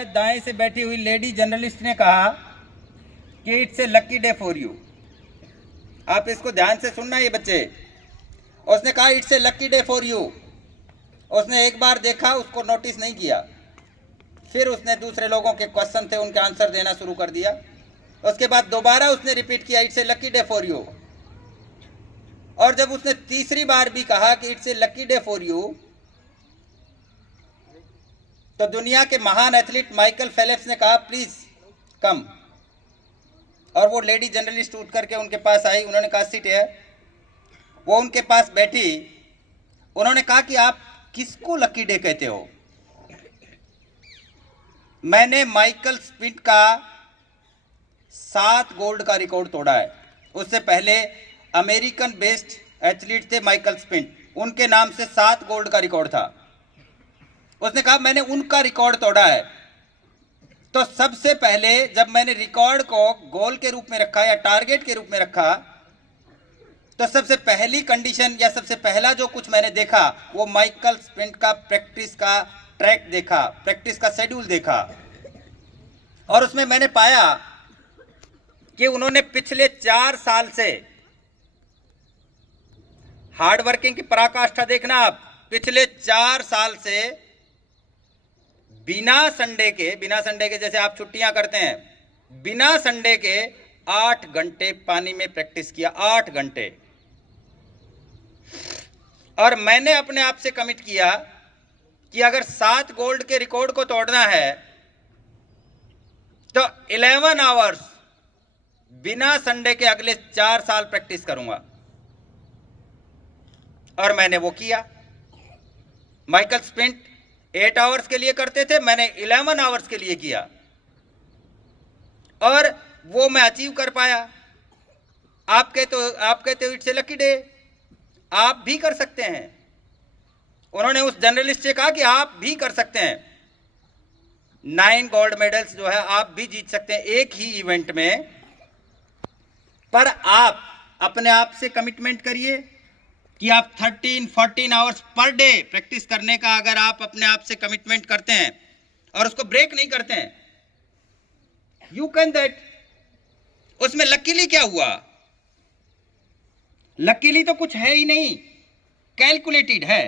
शायद दाएं से बैठी हुई लेडी जर्नलिस्ट ने कहा कि it's a lucky day for you. आप इसको ध्यान से सुनना ये बच्चे। उसने कहा it's a lucky day for you. उसने एक बार देखा, उसको नोटिस नहीं किया। फिर उसने दूसरे लोगों के क्वेश्चन थे, उनके आंसर देना शुरू कर दिया। उसके बाद दोबारा उसने रिपीट किया it's a lucky day for you. और जब उसने तीसरी बार भी कहा कि it's a lucky day for you, तो दुनिया के महान एथलीट माइकल फेल्प्स ने कहा प्लीज कम। और वो लेडी जर्नलिस्ट उठ करके उनके पास आई। उन्होंने कहा सीट है। वो उनके पास बैठी। उन्होंने कहा कि आप किसको लकी डे कहते हो? मैंने माइकल स्पिंट का 7 गोल्ड का रिकॉर्ड तोड़ा है। उससे पहले अमेरिकन बेस्ड एथलीट थे माइकल स्पिंट, उनके नाम से 7 गोल्ड का रिकॉर्ड था। उसने कहा मैंने उनका रिकॉर्ड तोड़ा है। तो सबसे पहले जब मैंने रिकॉर्ड को गोल के रूप में रखा या टारगेट के रूप में रखा, तो सबसे पहली कंडीशन या सबसे पहला जो कुछ मैंने देखा वो माइकल स्पिंट का प्रैक्टिस का ट्रैक देखा, प्रैक्टिस का शेड्यूल देखा। और उसमें मैंने पाया कि उन्होंने पिछले 4 साल से हार्ड वर्किंग की पराकाष्ठा देखना आप। पिछले 4 साल से बिना संडे के जैसे आप छुट्टियां करते हैं, बिना संडे के 8 घंटे पानी में प्रैक्टिस किया, 8 घंटे। और मैंने अपने आप से कमिट किया कि अगर 7 गोल्ड के रिकॉर्ड को तोड़ना है तो 11 आवर्स बिना संडे के अगले 4 साल प्रैक्टिस करूंगा। और मैंने वो किया। माइकल स्पिंट 8 आवर्स के लिए करते थे, मैंने 11 आवर्स के लिए किया और वो मैं अचीव कर पाया। आप कहते हो इट्स ए लकी डे, आप भी कर सकते हैं। उन्होंने उस जर्नलिस्ट से कहा कि आप भी कर सकते हैं। 9 गोल्ड मेडल्स जो है आप भी जीत सकते हैं एक ही इवेंट में। पर आप अपने आप से कमिटमेंट करिए कि आप 13-14 आवर्स पर डे प्रैक्टिस करने का अगर आप अपने आप से कमिटमेंट करते हैं और उसको ब्रेक नहीं करते हैं, यू कैन दैट। उसमें लकीली क्या हुआ? लकीली तो कुछ है ही नहीं, कैलकुलेटेड है।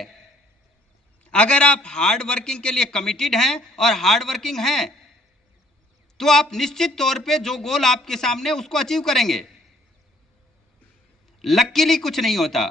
अगर आप हार्ड वर्किंग के लिए कमिटेड हैं और हार्ड वर्किंग हैं तो आप निश्चित तौर पे जो गोल आपके सामने उसको अचीव करेंगे। लकीली कुछ नहीं होता।